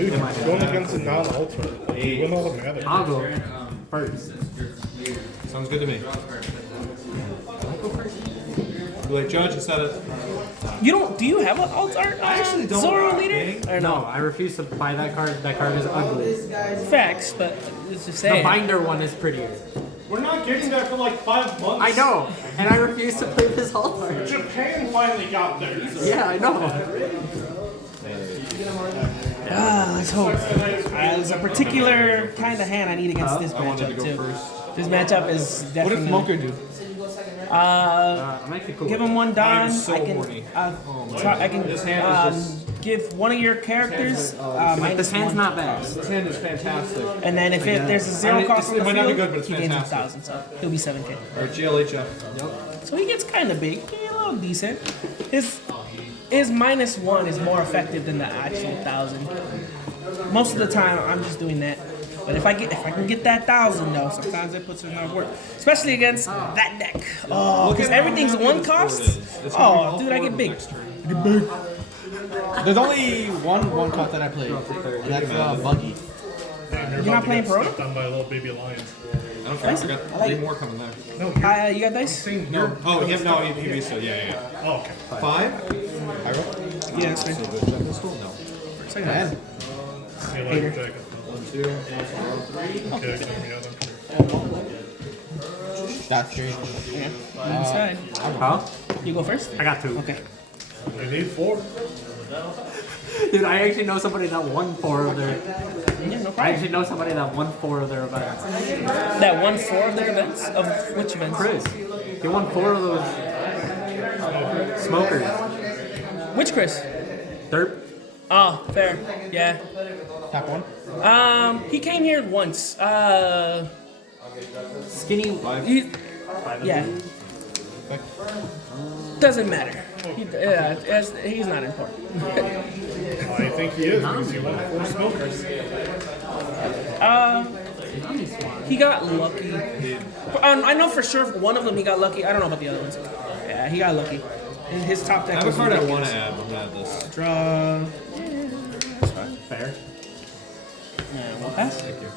Dude, going against a non-ultra. You win automatic. I'll go first. Sounds good to me. You like Judge, you said it. You don't? Do you have an alt art? I actually don't. Zoro leader? Or No, I refuse to buy that card. That card is ugly. Facts, but it's just The saying. binder one is prettier. We're not getting that for like 5 months. I know, and I refuse to play this alt art. Japan finally got there. Yeah, I know. Let's hope. There's a particular kind of hand I need against this matchup too. This matchup is What definitely. did Smoker do? I'm actually cool. Give him one Don. so I can. horny. I can This hand is give one of your characters minus This hand's one. not bad. This hand is fantastic. And then if there's a zero I mean, cost on it the might not be field, good, but it's he gains fantastic. 1,000, so he'll be 7K. Or GLHF. So he gets kind of big, a little decent. His minus one is more effective than the actual 1,000. Most of the time, I'm just doing that. But if I can get that 1,000 though, sometimes it puts in enough work, especially against that deck. Oh, because everything's one cost. Oh, dude, I get big. There's only one cut that I played, and that's Buggy. You're not playing Pro? Done by a little baby lion. I don't care. I got 3 more coming there. No, You got dice? No. Oh, yeah, no, he beat so. Yeah. Oh, okay. 5? I roll? Yeah, that's right. So the check pistol? No. Second half. You like your jacket. 1, 2, 3. Okay, so we got them. That's straight. Inside. Huh? You go first? I got 2. Okay. They need 4. Dude, I actually know somebody that won 4 of their. Yeah, no I problem. actually know somebody that won 4 of their events. That won 4 of their events? Of which events? Chris, he won 4 of those smokers. Which Chris? Derp. Oh, fair. Yeah. Tap 1. He came here once. Skinny. Yeah. Doesn't matter. He's not important. I think he is because he won 4 smokers. He got lucky. I know for sure one of them he got lucky. I don't know about the other ones. Yeah, he got lucky. His top deck I have a was card I ridiculous. want to add. I'm going to add this. Draw. That's fine. Fair. Yeah, we'll pass. Thank you.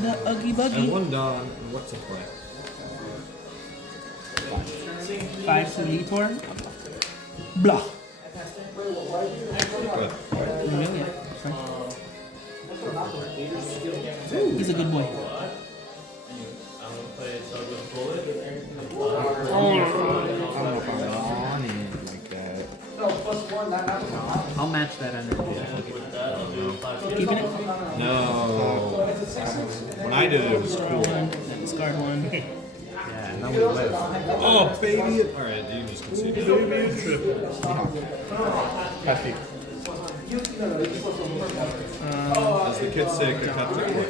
The Uggy I Buggy. have 1 Don. And what's the play? 5 to Litor. Blah. Good. He's a good boy. I'll match that energy. Keeping it? No. When I did it, it was cool. Discard 1. Yeah, no we live. Oh, baby. Alright, you just conceded. Baby triple. Happy. As the kids say, good cut to quick.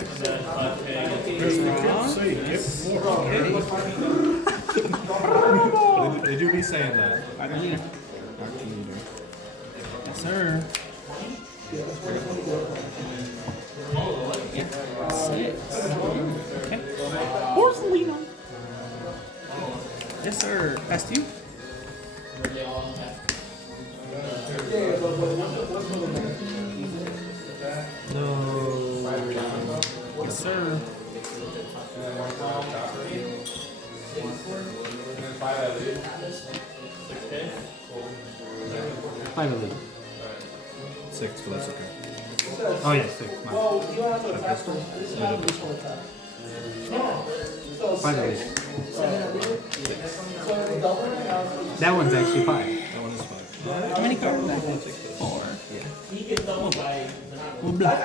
There's the kids say, get 4. They do be saying that. Yes, sir. Six. Okay. Porcelino. Yes, sir. Past you. No. Yes, sir. Five of them. 6, but that's okay. Oh yeah, 6. Nice. Five of these. That one's actually 5. That one is 5. How many cards? 4. Well, black.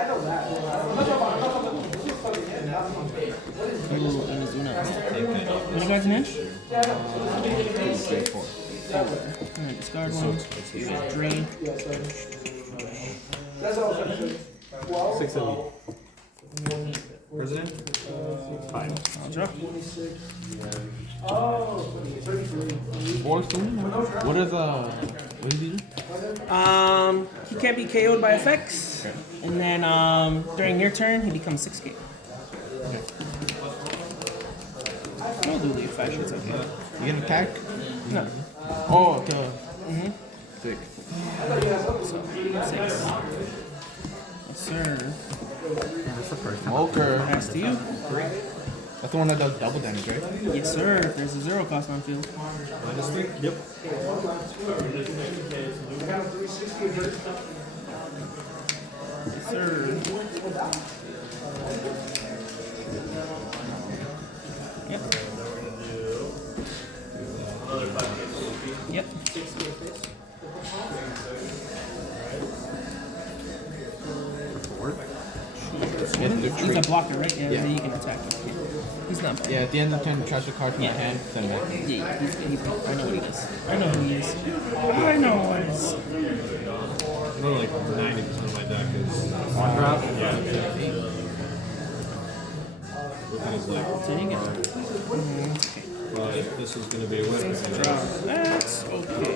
Ooh, Inazuna. How many cards in hand? 4. Alright, discard 1. Drain. 6 of these. President? 5. I'll draw. What is what does he do? He can't be KO'd by effects. And then during your turn, he becomes 6K. We'll do the effect, it's okay. You can attack No. Oh, the 6. 6. Yes, sir. Yeah, that's the first time. Smoker. Pass to you. That's the one that does double damage, right? Yes, sir. There's a 0 cost on field. Yep. Yes, sir. Yep. Yep. He's a blocker, right? Yeah, Yeah. you can attack him. Yeah. He's not bad. Yeah, at the end of the turn, trash a card from your hand, send it back. Yeah, he's I know what he is. I know who he is. I know what it is. More like 90% of my deck is One drop. yeah. It's like, Dang it. Okay. but this is going to be a win. Drop. That's okay.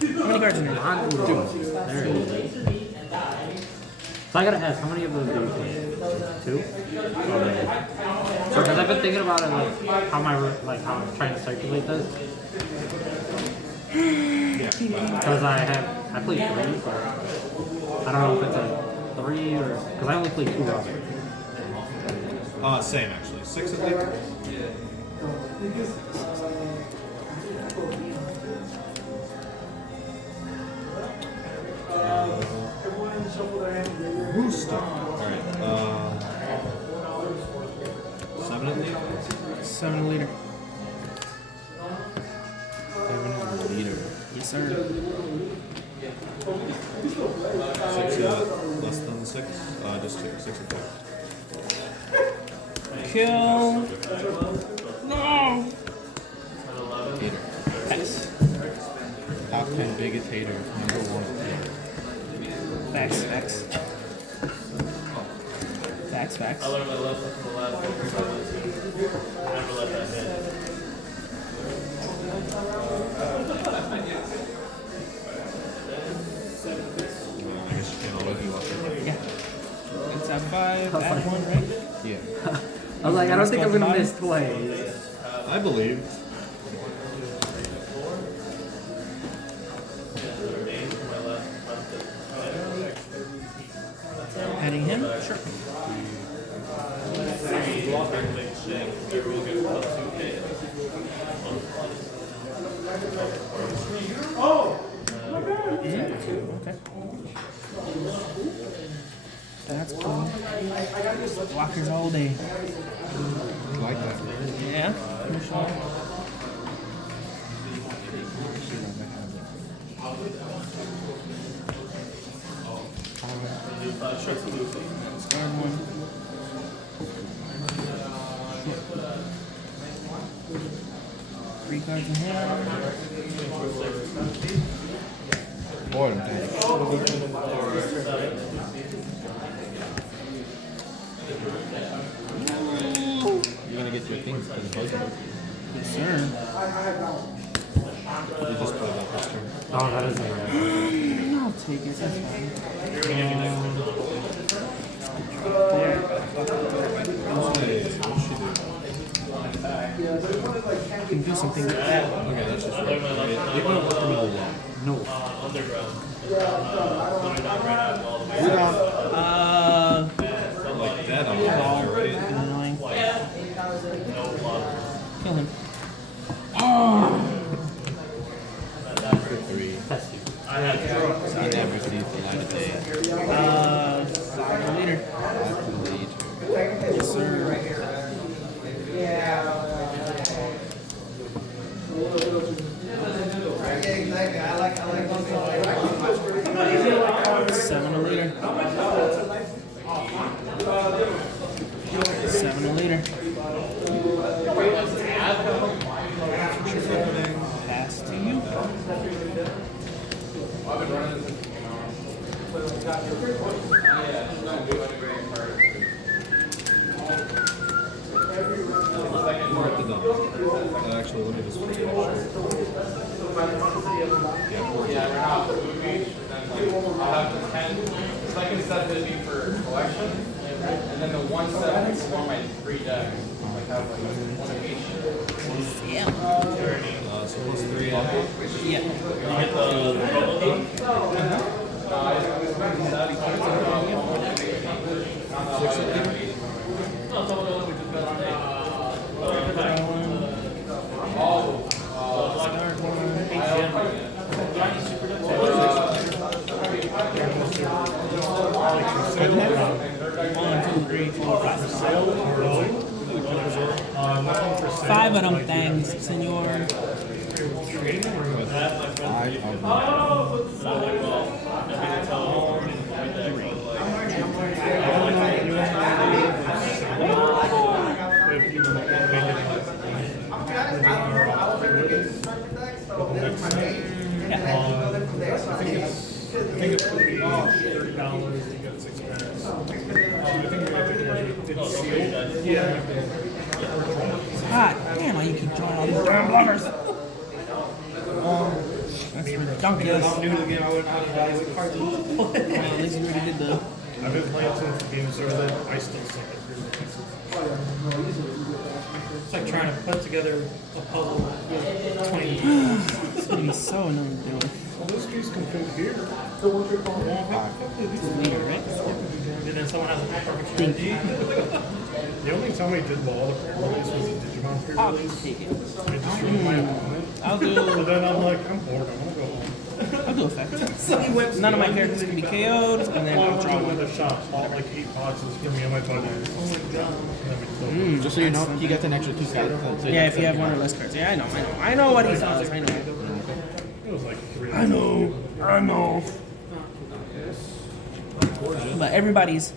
How many cards in there? There it is. So I gotta ask, how many of those do you play? 2? Okay. So, because I've been thinking about it, like how I'm trying to circulate this. Because I play 3, but I don't know if it's a 3 or because I only play 2 Robin. Same actually. 6 of them. Booster. Alright. 7 of them. 7 liter. 7 liter. Yes, sir. 6 less than 6. Just 6 of 5. Kill. No. Hater. Pass. Top 10 biggest hater. Number 1. Facts. Facts. I learned my lesson from the last one. Never let that hit. I guess you can't always do it. Yeah. It's at 5, add 1, right? Yeah. I was like, I don't think I'm gonna miss twice. I believe. Adding him? Sure. Okay. That's cool. Blockers all day. I like that. Yeah. Start one. 3 cards in hand. 4 of them. You're gonna get your things to the buzzer. Yes, sir. You just put it up this turn. Oh, that is right. I'll take it. That's fine. I can do something with that. Okay, that's just right. You put it up from the wall. No. Like that, I'm already. Annoying. Kill him. For 3. That's you. I never see the light of day. 5 later. After the lead. Yes, sir. 7 a liter. 7 a liter. Pass to you. More at the dump. Actually, let me just. Second step would be for collection. then the 1/7 is one of my 3 decks. Like have like one of each. Yeah. So plus 3. Yeah. You get the bubble. Five of them things, senor. I think it's going to be $30 to get 6 packs. I think you're going to it's sealed. Yeah. God damn, why you keep drawing all these damn blockers? That's ridiculous. I'm new to the game. I wouldn't know how to value the cards. Well, at least you already did the. I've been playing since the game started. I still suck at it's like trying to put together a puzzle with 20 pieces. It's gonna be so annoying to do. Well, this piece can fit here. And then someone has a perfect strategy. The only time I did well the pre-release was the Digimon pre-release. Take it. I just drew my opponent. I'll do. But then I'm like, I'm bored. I want to go home. I'll do effect. None of my characters can be KO'd, and then I'll draw I one. went to the shop, bought like 8 boxes for me and my buddy. Oh my god. Just so you know, he gets an extra 2 cards. Yeah, if you have one or less cards. Yeah, I know what he does. I know. It was like 3. I know. But everybody's.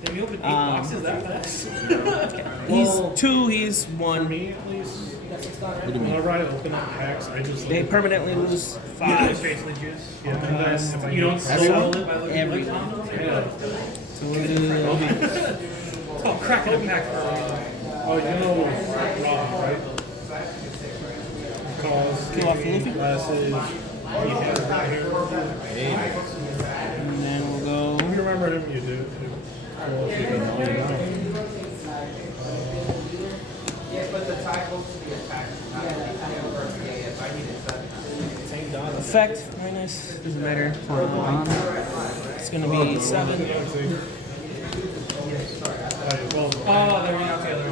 He's 2, he's 1. Me at least. Whenever I open up packs, I just They permanently lose yeah, it's 5. basically juice. Yeah, and then if I You don't sell it by looking at Every. the So we'll do. oh, cracking a pack for oh, you know Rob, right? Calls, Kill off Luffy? glasses, he has right here. And then we'll go. If you remember him, you do. Well, if you don't know, you know. Effect minus doesn't matter. It's gonna be 7. Well, Oh, they're not together.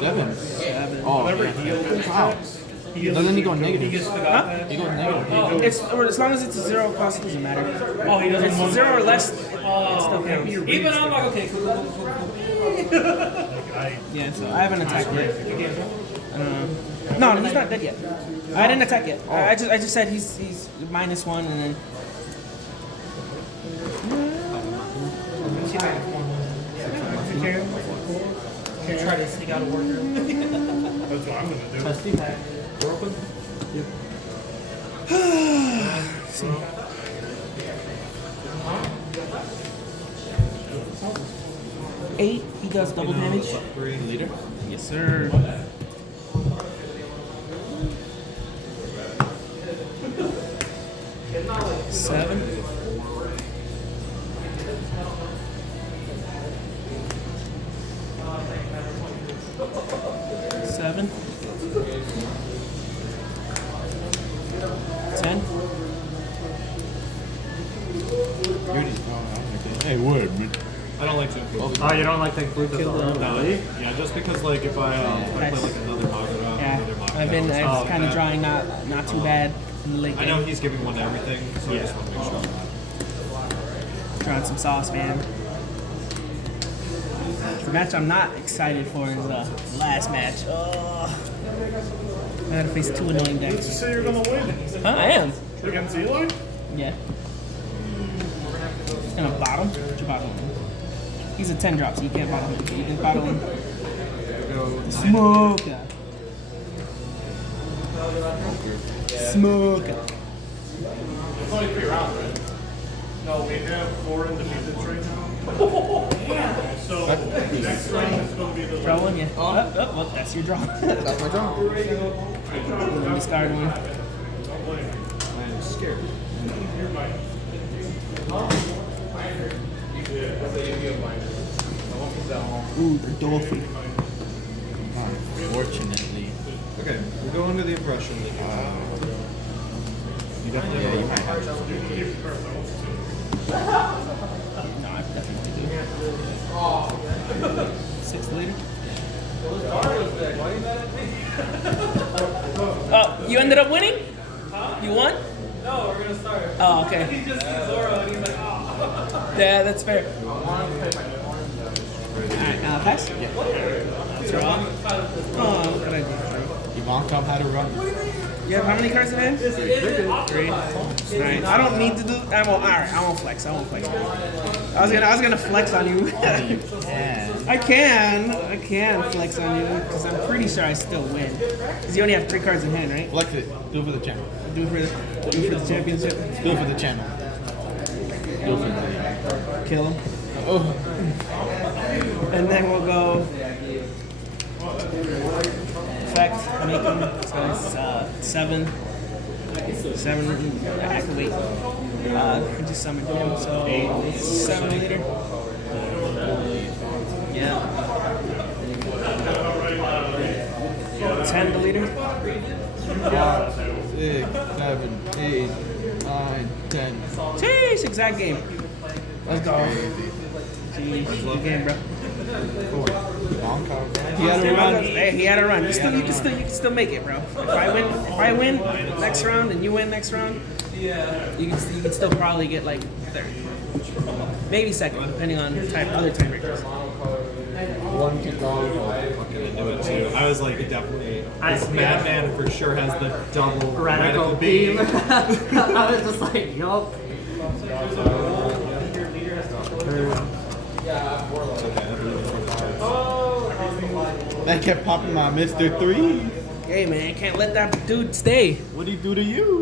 7. 7. Oh, whenever yeah. he opens packs, he gets Doesn't he go he negative? gets the god patch. He goes negative. It's or as long as it's a 0 cost, it doesn't matter. Oh, he If doesn't it's want 0 or less, it still counts. Even I'm like, okay, cool. Yeah, so I haven't attacked yet. No, he's not dead yet. I didn't attack yet. I just said he's -1 and then. Try to sneak out of work early. That's what I'm gonna do. We're open. Eight, he does double damage. 3 leader. Yes, sir. Seven. Seven. 10. Hey, word, man. I don't like to include. Oh, you don't like to include the No, yeah, just because like if I play like another manga, Yeah, I've kind of drawing not too bad in the late I game. know he's giving one to everything, so I just want to make sure. Drawing some sauce, man. The match I'm not excited for is the last match. I gotta face 2 annoying Let's decks. just say you're gonna win. Huh, I am. Against Eli? Yeah. He's gonna bottom. What you bottom him? He's a 10 drop, so you can't bottom him. You can bottom him. Smoke. Smoke. It's only 3 rounds, right? No, we have 4 indefeated right now. So next round is gonna be the Draw one, yeah. Well, that's your draw. That's my draw. And then discard one. I'm scared. Ooh, the dolphin. Unfortunately. Okay, we're going to the impression that you definitely Yeah, you might have to. No, I definitely do. 6 liter. Oh, you ended up winning? You won? No, we're gonna start. Oh, okay. He just sees Zoro and he's like, oh. Yeah, that's fair. Alright, pass? Yeah. Throw off. Oh, what could I do? Ivankov had a run. You have how many cards in hand? 3. Alright, I don't need to do. Alright, I won't flex. I won't flex. I was gonna flex on you. And I can flex on you because I'm pretty sure I still win. Because you only have 3 cards in hand, right? flex it. Do it for the channel. Do it for the championship. Do it for the channel. Do it for the Kill him. Oh. And then we'll go effect, make him, so it's 7, activate, just summon him, so 7 liter, yeah, 10 liter, 6, 7, 8, 9, 10. jeez, exact game, let's go, jeez, good game, bro. Ivankov. He had a run. Hey, he had a run. You can still make it, bro. If I win next round and you win next round, you can still probably get like 3rd, maybe 2nd, depending on other tiebreakers. One kick on. Fucking into it too. I was like, it definitely. This madman for sure has the double Radical beam. I was just like, yup. That kept popping my Mr. 3. Hey man, can't let that dude stay. What'd he do to you?